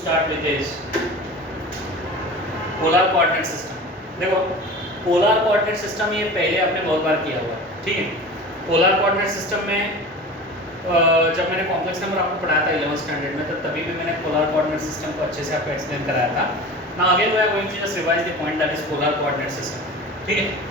start with is polar coordinate system. देखो polar coordinate system ये पहले आपने बहुत बार किया हुआ है, ठीक है। पोलर कोऑर्डिनेट सिस्टम में जब मैंने कॉम्प्लेक्स नंबर आपको पढ़ाया था 11th स्टैंडर्ड में, तब तभी भी मैंने पोलर कोऑर्डिनेट सिस्टम को अच्छे से आपको एक्सप्लेन कराया था। Now again we are going to just revise the point that is polar coordinate system, ठीक है।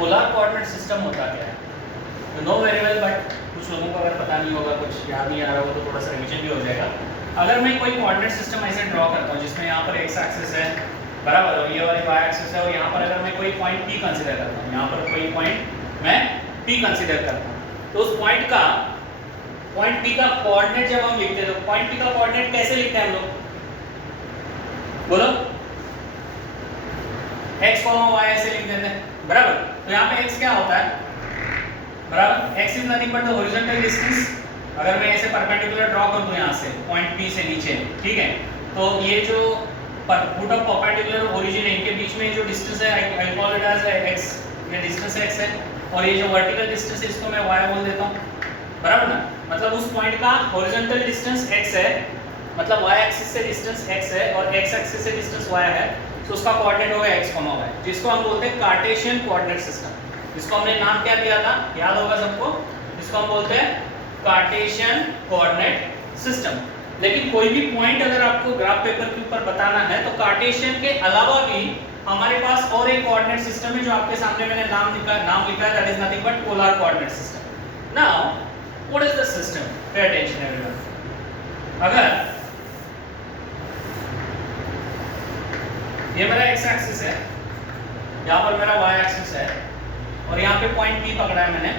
पोलर कोऑर्डिनेट सिस्टम होता क्या है, you know very well, but कुछ लोगों को अगर पता नहीं होगा, कुछ याद नहीं आ रहा होगा, तो थोड़ा सा रिवीजन भी हो जाएगा। अगर मैं कोई कोऑर्डिनेट सिस्टम ऐसे ड्रॉ करता हूँ जिसमें यहाँ पर एक्स एक्सिस है, बराबर, और ये वाली वाई एक्सिस है, और यहाँ पर अगर मैं कोई पॉइंट P कंसीडर करता हूँ, यहाँ पर कोई पॉइंट मैं P कंसीडर करता हूँ, तो उस पॉइंट P का कोऑर्डिनेट जब हम लिखते हैं, तो पॉइंट P का कोऑर्डिनेट कैसे लिखते हैं हम लोग, बोलो, x, y ऐसे लिख देते हैं, बराबर। तो यहाँ पे x क्या होता है, बराबर, x is nothing but the horizontal distance. अगर मैं ऐसे परपेंडिकुलर ड्रॉ कर दूं यहाँ से पॉइंट P से नीचे, ठीक है, तो ये जो पुट ऑफ परपेंडिकुलर ओरिजिन है, इनके बीच में जो डिस्टेंस है I call it as x, ये डिस्टेंस x है, और ये जो वर्टिकल डिस्टेंस है इसको मैं y बोल देता हूँ, बराबर ना। मतलब उस पॉइंट का हॉरिजॉन्टल डिस्टेंस x है, मतलब y एक्सिस से डिस्टेंस x है और x एक्सिस से डिस्टेंस y है, तो उसका कोऑर्डिनेट होगा x, y, जिसको हम बोलते हैं कार्टेशियन कोऑर्डिनेट सिस्टम। इसको हमने नाम क्या दिया था, याद होगा सबको, इसको हम बोलते हैं कार्टेशियन कोऑर्डिनेट सिस्टम। लेकिन कोई भी पॉइंट अगर आपको ग्राफ पेपर के ऊपर बताना है, तो कार्टेशियन के अलावा भी हमारे पास और एक कोऑर्डिनेट सिस्टम है, जो आपके सामने मैंने नाम लिखा है, that is nothing but polar coordinate system. Now what is the system, pay attention everyone. अगर ये मेरा x एक्सिस है, यहाँ पर मेरा y एक्सिस है, और यहाँ पे पॉइंट P पकड़ा है मैंने,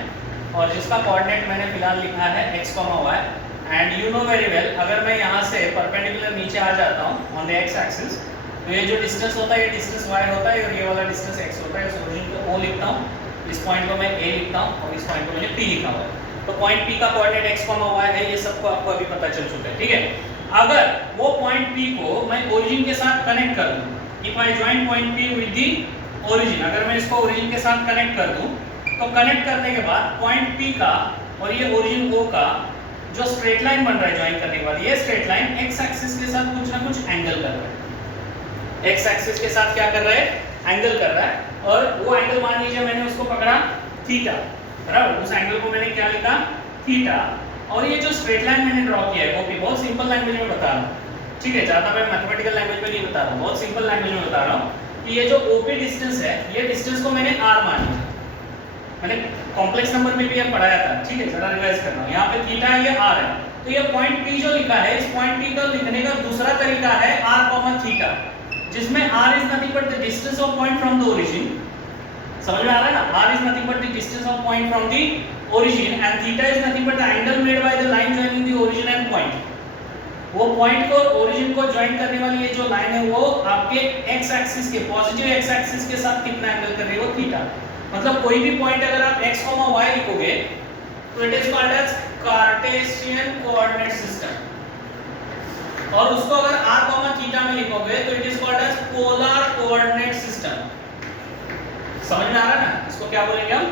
और जिसका कोऑर्डिनेट मैंने फिलहाल लिखा है x, y, and you know very well, अगर मैं यहाँ से परपेंडिकुलर नीचे आ जाता हूँ ऑन द x एक्सिस, तो ये जो डिस्टेंस होता है ये डिस्टेंस y होता है, और ये वाला डिस्टेंस x होता है। इस ओरिजिन को O लिखता हूँ, इस पॉइंट को मैं A लिखता हूँ, और इस पॉइंट को मैंने P लिखा हुआ है। तो पॉइंट P का कोऑर्डिनेट x, y है, ये सबको आपको अभी पता चल चुका है, ठीक है। अगर वो पॉइंट P को मैं ओरिजिन के साथ कनेक्ट कर दूँ, if I join point P with the origin, अगर मैं इसको ओरिजिन के साथ कनेक्ट कर दूं, तो कनेक्ट करने के बाद पॉइंट P का और ये ओरिजिन O का जो स्ट्रेट लाइन बन रहा है ज्वाइन करने के बाद, ये स्ट्रेट लाइन x एक्सिस के साथ कुछ ना कुछ एंगल कर रहा है, x एक्सिस के साथ क्या कर रहा है, एंगल कर रहा है। और वो एंगल मान लीजिए मैंने उसको पकड़ा थीटा, बराबर, उस एंगल को मैंने क्या लिखा, थीटा। और ये जो स्ट्रेट लाइन मैंने ड्रॉ किया है वो भी बहुत सिंपल लैंग्वेज में बता रहा हूँ, ठीक है, ज्यादा मैं मैथमेटिकल लैंग्वेज में नहीं बता रहा हूँ, बहुत सिंपल लैंग्वेज में बता रहा हूँ कि ये जो OP डिस्टेंस है, ये डिस्टेंस को मैंने r मान लिया। मैंने कॉम्प्लेक्स नंबर में भी ये पढ़ाया था, ठीक है, जरा रिवाइज करना। यहाँ पे थीटा है, ये r है, तो ये पॉइंट P जो लिखा है, इस पॉइंट P को लिखने का दूसरा तरीका है r, थीटा, जिसमें r is nothing but the distance of point from the origin. समझ में आ रहा है ना, r is nothing but the distance of point from the origin, and theta is nothing but the angle made by the line joining the origin and point. वो point को origin को join करने वाली ये जो लाइन है, वो आपके x एक्सिस के, पॉजिटिव x एक्सिस के साथ कितना एंगल कर रही है, वो थीटा। मतलब कोई भी पॉइंट अगर आप x, y लिखोगे, तो it is called as Cartesian coordinate system, और उसको अगर r, थीटा में लिखोगे तो it is called as polar coordinate system. समझ में आ रहा है ना, इसको क्या बोलेंगे हम,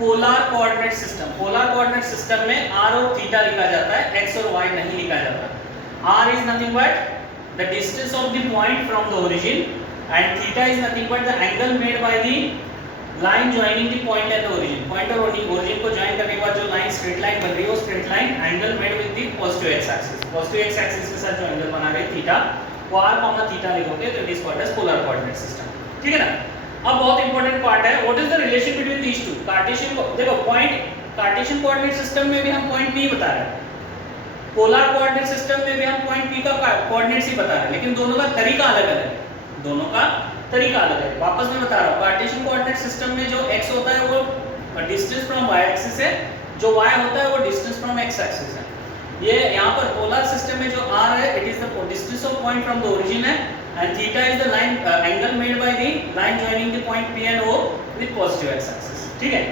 polar coordinate system. Polar coordinate system में r और थीटा लिखा जाता है, x और y नहीं लिखा जाता। r is nothing but the distance of the point from the origin, and theta is nothing but the angle made by the line joining the point and the origin. Point और origin को join करने के बाद जो line straight line बन रही है, वो straight line angle made with the positive x axis. Positive x axis के साथ जो angle बना रही है थीटा, वो r, थीटा लिखोगे तो it is called as polar coordinate system. ठीक है ना। अब बहुत इंपॉर्टेंट पार्ट है, what is the relation between these two? Cartesian को देखो, पॉइंट कार्टेशियन कोऑर्डिनेट सिस्टम में भी हम पॉइंट P बता रहे हैं, पोलर कोऑर्डिनेट सिस्टम में भी हम पॉइंट P का कोऑर्डिनेट्स ही बता रहे हैं, लेकिन दोनों का तरीका अलग अलग है, दोनों का तरीका अलग है। वापस मैं बता रहा हूँ, कार्टेशियन कोऑर्डिनेट सिस्टम में जो x होता है वो डिस्टेंस फ्रॉम y एक्सिस है, जो y होता है वो डिस्टेंस फ्रॉम x एक्सिस है। ये यहाँ पर पोलर सिस्टम में जो r है, it is the distance of point from the origin है, and theta is the line angle made by the line joining the point P and O with positive x axis, ठीक है।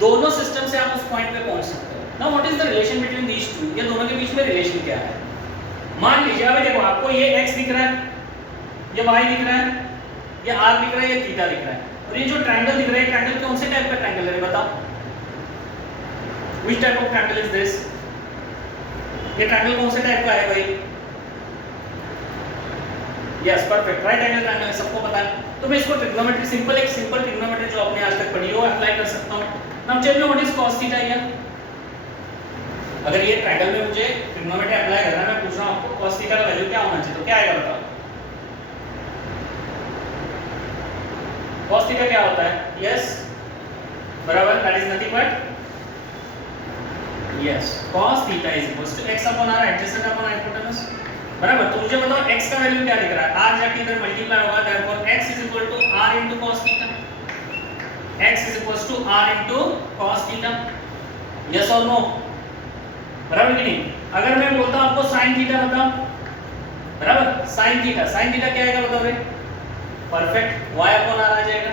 दोनों system से आप उस point पे पहुंच सकते हो। Now what is the relation between these two? ये दोनों के बीच में रिलेशन क्या है? मान लीजिए अभी देखो, आपको ये x दिख रहा है, ये y दिख रहा है, ये r दिख रहा है, ये थीटा दिख रहा है। और ये जो ट्रायंगल दिख रहा है, ट्रायंगल कौन से टाइप का ट्रायंगल है बताओ? Which type of triangle is this? ये ट्रायंगल कौन से टाइप का है भाई? Yes perfect, right angle triangle है, सबको पता है। तो मैं इसको ट्रिग्नोमेट्री सिंपल, एक सिंपल ट्रिग्नोमेट्री जो आपने आज तक पढ़ी हो अप्लाई कर सकता हूं। Now tell me what is cos theta here. अगर ये ट्रायंगल में मुझे ट्रिग्नोमेट्री अप्लाई करना है, मैं पूछ रहा हूं आपको cos थीटा का वैल्यू क्या होना चाहिए, तो क्या आएगा बताओ? cos थीटा क्या होता है? यस बराबर, that is nothing but yes cos theta is equal to x upon r adjacent upon hypotenuse, बराबर। तो मुझे बताओ x का वैल्यू क्या दिख रहा है? r जाके इधर मल्टीप्लाई होगा, therefore x is equal to r into cos theta, x is equal to r into cos theta, yes और नो, बराबर कि नहीं? अगर मैं बोलता हूं आपको sin थीटा बताओ, बराबर, sin थीटा क्या आएगा बताओ रे? परफेक्ट, y अपॉन r आ जाएगा,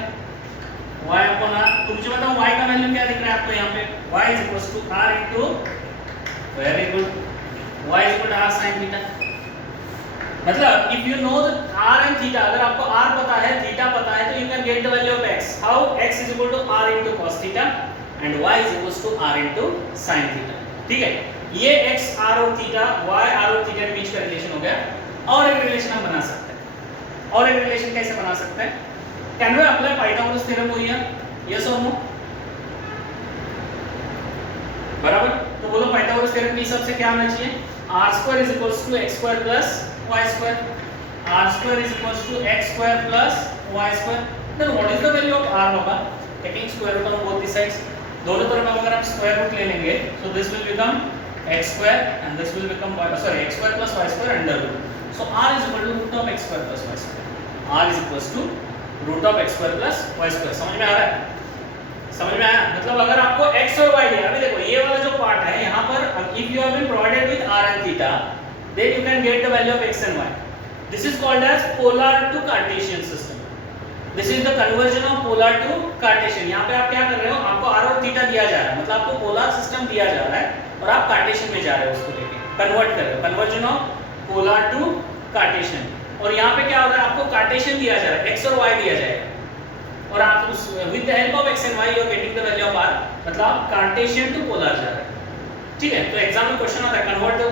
y अपॉन r। तो मुझे बताओ y का वैल्यू क्या दिख रहा है आपको यहाँ पे? y is equal to r into, very good, y is equal to r sin theta. मतलब if you know r and theta, अगर आपको r पता है, थीटा पता है, तो you can get the value of x। How? x is equal to r into cos theta and y is equal to r into sin theta. ठीक है, ये x r और थीटा, y r और theta के बीच का relation हो गया। और एक रिलेशन हम बना सकते हैं, और एक रिलेशन कैसे बना सकते हैं? Can we apply Pythagoras theorem हो गया, यस और नो, बराबर। तो बोलो पाइथागोरस थ्योरम के हिसाब से क्या होना चाहिए? r² is equal to x² plus y², r² is equal to x² plus y²। Then what is the value of r होगा? Taking square root on both the sides, दोनों तरफ अगर आप स्क्वायर रूट ले लेंगे, so this will become x² and this will become x² plus y² under root. So r is equal to root of x² plus y², r is equal to root of x² plus y²। समझ में आ रहा है? समझ में आया? मतलब अगर आपको x और y दिया, अभी देखो ये वाला जो पार्ट है यहाँ पर, if you have been provided with r and थीटा, then you can get the value of x and y. This is called as polar to Cartesian system. This is the conversion of polar to Cartesian. यहाँ पे आप क्या कर रहे हो? आपको r और थीटा दिया जा रहा है, मतलब आपको पोलर सिस्टम दिया जा रहा है और आप कार्टेशियन में जा रहे हो, उसको लेके कन्वर्ट कर रहे हो, conversion of polar to Cartesian. और यहाँ पे क्या हो रहा है? आपको कार्टेशियन दिया जा रहा है, x और y दिया जाएगा, और आप उस with the help of x and y you are getting the value of r, मतलब आप कार्टेशियन टू पोलर जा रहे हैं। ठीक है, तो एग्जाम में क्वेश्चन आता है convert the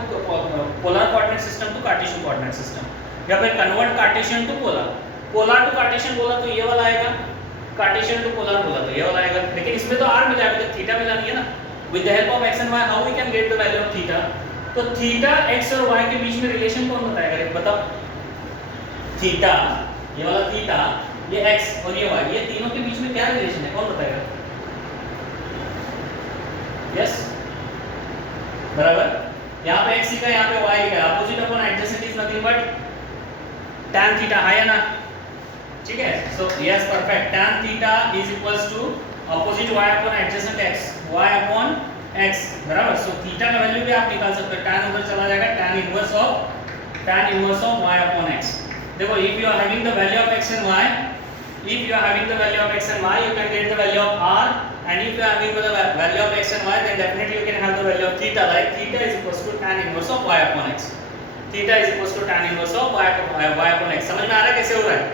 polar coordinate system to Cartesian coordinate system, या फिर convert Cartesian to polar. Polar to Cartesian बोला तो ये वाला आएगा, कार्टेशियन टू पोलर बोला तो ये वाला आएगा, लेकिन इसमें तो r मिला है, तो थीटा मिला नहीं है ना। With the help of x and y how we can get the value of theta? तो थीटा x और y के बीच में रिलेशन कौन बताएगा? बताओ। थीटा, ये वाला थीटा, ये x और ये y, ये तीनों के बीच में क्या रिलेशन है, कौन बताएगा? यस बराबर, यहाँ पे x लिखा है, यहाँ पे y लिखा है, opposite upon adjacent is nothing but tan theta, है ना? ठीक है, so yes perfect, tan theta is equals to opposite y upon adjacent x, y upon x, बराबर। सो थीटा का वैल्यू भी आप निकाल सकते हो, tan उधर चला जाएगा, tan inverse of y upon x। देखो, if you are having the value of x and y, if you are having the value of x and y, you can get the value of r, and if you are having the value of x and y, then definitely you can have the value of theta, like theta is equals to tan inverse of y upon x, theta is equals to tan inverse of y upon x। समझ में आ रहा है कैसे हो रहा है?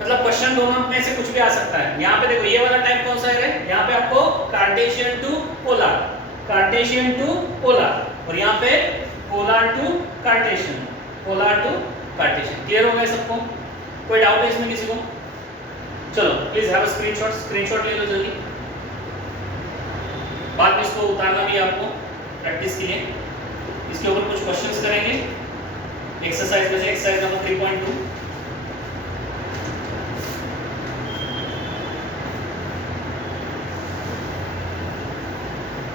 मतलब question दोनों में से कुछ भी आ सकता है। यहाँ पे देखो, ये वाला टाइप कौन सा है? यहाँ पे आपको Cartesian to polar, Cartesian to polar, और यहाँ पे polar to Cartesian, polar to Cartesian. Clear हो गया सबको? कोई डाउट है इसमें किसी को? चलो प्लीज हैव अ स्क्रीनशॉट ले लो जल्दी, बाद में इसको उतारना भी आपको प्रैक्टिस के लिए। इसके ऊपर कुछ क्वेश्चंस करेंगे, एक्सरसाइज में से एक्सरसाइज नंबर 3.2।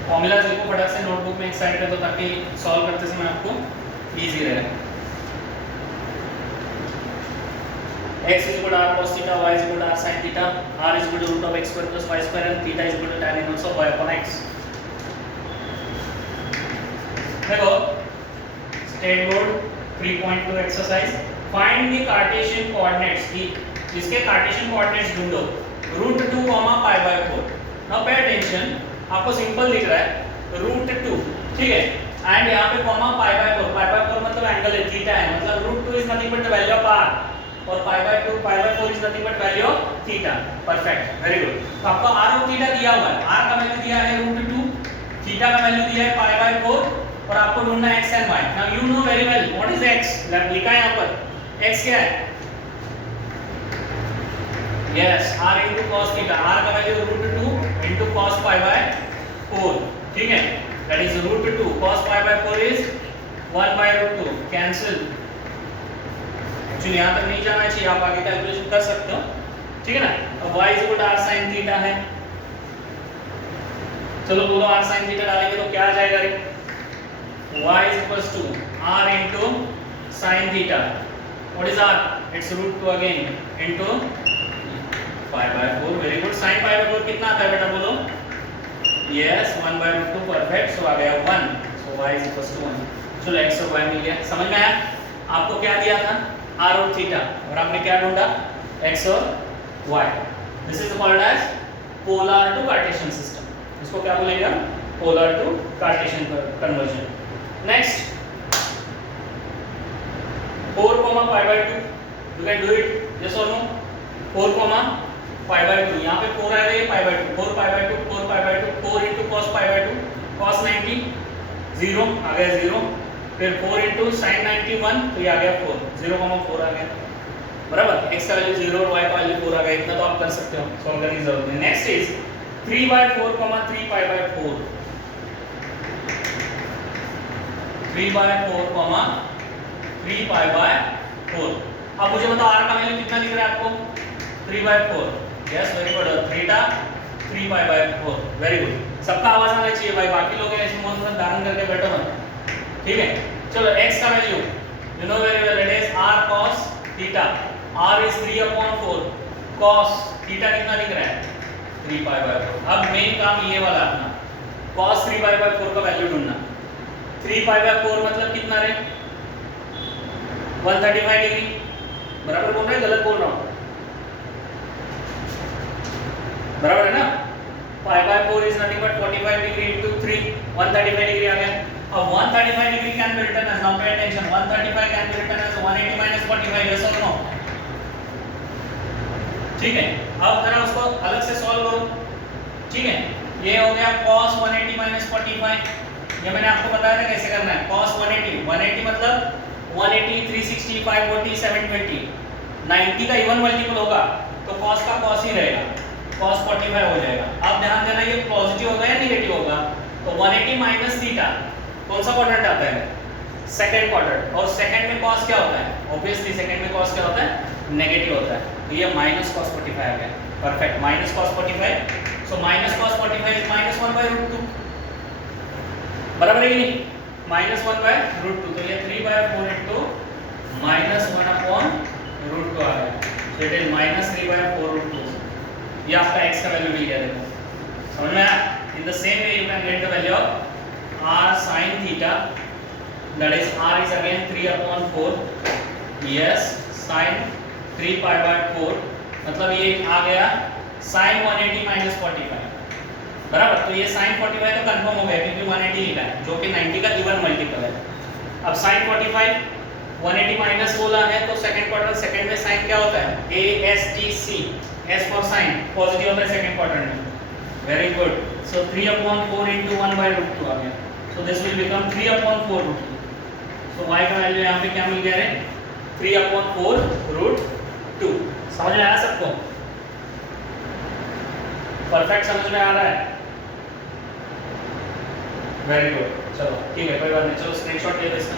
फॉर्मूला लिखो फटाक से नोटबुक में एक साइड पे, तो ताकि सॉल्व करते समय आपको इजी रहे। x is equal to r cos theta, y is equal to r sin theta, r is equal to root of x square plus y square, and theta is equal to tan inverse of y upon x। देखो, state board 3.2 exercise, find the Cartesian coordinates, इसके Cartesian coordinates ढूंढो, √2, π/4। Now pay attention, आपको simple दिख रहा है √2, ठीक है, and यहाँ पे कॉमा π/4, π/4 मतलब एंगल है, थीटा है, मतलब √2 is nothing but the value of r, और pi/4 is nothing but value of theta. Perfect, very good. तो आपको r और थीटा दिया हुआ है, r का वैल्यू दिया है √2, थीटा का वैल्यू दिया है pi/4 और आपको ढूंढना है x and y। Now you know very well what is x, लिखा है यहां पर x क्या है, yes r into cos theta, r का वैल्यू √2 into cos pi/4, ठीक है, that is √2 cos pi/4 is 1/√2, cancel. Actually यहां तक नहीं जाना चाहिए, आप आगे कैलकुलेशन कर सकते हो, ठीक है ना। अब y equal r sin theta है, चलो दोनों r sin थीटा डालेंगे तो क्या आ जाएगा रे, y is equals to r into sin theta, what is r, it's √2 again into pi/4, very good। sin pi/4 कितना आता है बेटा बोलो, yes 1/√2, परफेक्ट। सो आ गया 1, सो y is equals to 1। चलो x और y मिल गया, समझ में आया। आपको क्या दिया था, r और थीटा, और आपने क्या ढूंढा, x और y। This is called as polar to Cartesian system, इसको क्या बोलेंगे हम, polar to Cartesian conversion. Next 4, pi/2, you can do it, yes or no, 4, pi/2, यहाँ पे 4 आ गया, pi/2, 4 pi/2, 4 pi/2, 4 into cos pi/2, cos 90 0 आ गया 0, फिर 4 into sin 90 1, तो ये आ गया 4, 0,4 आ गया, बराबर। x का वैल्यू 0 और y का वैल्यू 4 आ गया, इतना तो आप कर सकते हो, सॉल्व करने की जरूरत नहीं। Next is 3/4, 3 pi/4, 3/4, 3 pi/4। अब मुझे बताओ r का वैल्यू कितना दिख रहा है आपको, 3/4, yes very good, theta 3 pi/4, very good. सबका आवाज आना चाहिए भाई, बाकी लोग ऐसे मौन में धारण करके बैठो मत, ठीक है। चलो x का value you know very well, it is r cos theta, r is 3/4, cos theta कितना दिख रहा है, 3 pi/4। अब मेन काम ये वाला अपना cos 3 pi/4 का वैल्यू ढूंढना। 3 pi/4 मतलब कितना रे, 135 डिग्री, बराबर बोल रहा है, गलत बोल रहा हूं, बराबर है ना। pi/4 is nothing but 45 degree into 3, 135 degree आ गया। अब 135 degree can be written as, now pay attention, 135 can be written as 180 minus 45, yes और नो, ठीक है। अब जरा उसको अलग से सॉल्व करो, ठीक है। ये हो गया cos 180 minus 45, ये मैंने आपको बताया था कैसे करना है। cos 180 मतलब 180, 360, 540, 720, 90 का इवन मल्टीपल होगा तो cos का cos ही रहेगा, cos 45 हो जाएगा। अब ध्यान देना ये पॉजिटिव होगा या नेगेटिव होगा, तो 180 माइनस थीटा कौन सा क्वाड्रेंट आता है, सेकंड क्वाड्रेंट, और सेकंड में cos क्या होता है, ऑब्वियसली सेकंड में cos क्या होता है, नेगेटिव होता है, तो ये माइनस cos 45 आ गया, perfect, minus cos 45, so minus cos 45 is minus 1/√2, बराबर है कि नहीं, माइनस 1/√2, तो ये 3/4 into माइनस 1/√2 आ गया, तो इट इज माइनस 3/4√2। ये आपका x का वैल्यू मिल गया, देखो समझ में आया। In the same way you can get the value of r sin theta, that is r is again 3/4, yes sin 3 pi/4, मतलब ये आ गया sin 180 minus 45, बराबर। तो ये sin 45 तो कंफर्म हो गया क्योंकि 180 लिखा है जो कि 90 का इवन मल्टीपल है। अब sin 45 180 माइनस बोला है तो सेकंड क्वाड्रेंट, सेकंड में sin क्या होता है, a s t c, s for sin positive होता है सेकंड क्वाड्रेंट में, वेरी गुड। सो 3/4 into 1/√2 आ गया, सो this will become 3/4√2। So y का वैल्यू यहाँ पे क्या मिल गया रे, 3/4√2। समझ में आया सबको, परफेक्ट समझ में आ रहा है, वेरी गुड। चलो ठीक है, कोई बात नहीं, चलो स्क्रीनशॉट ले लो इसका।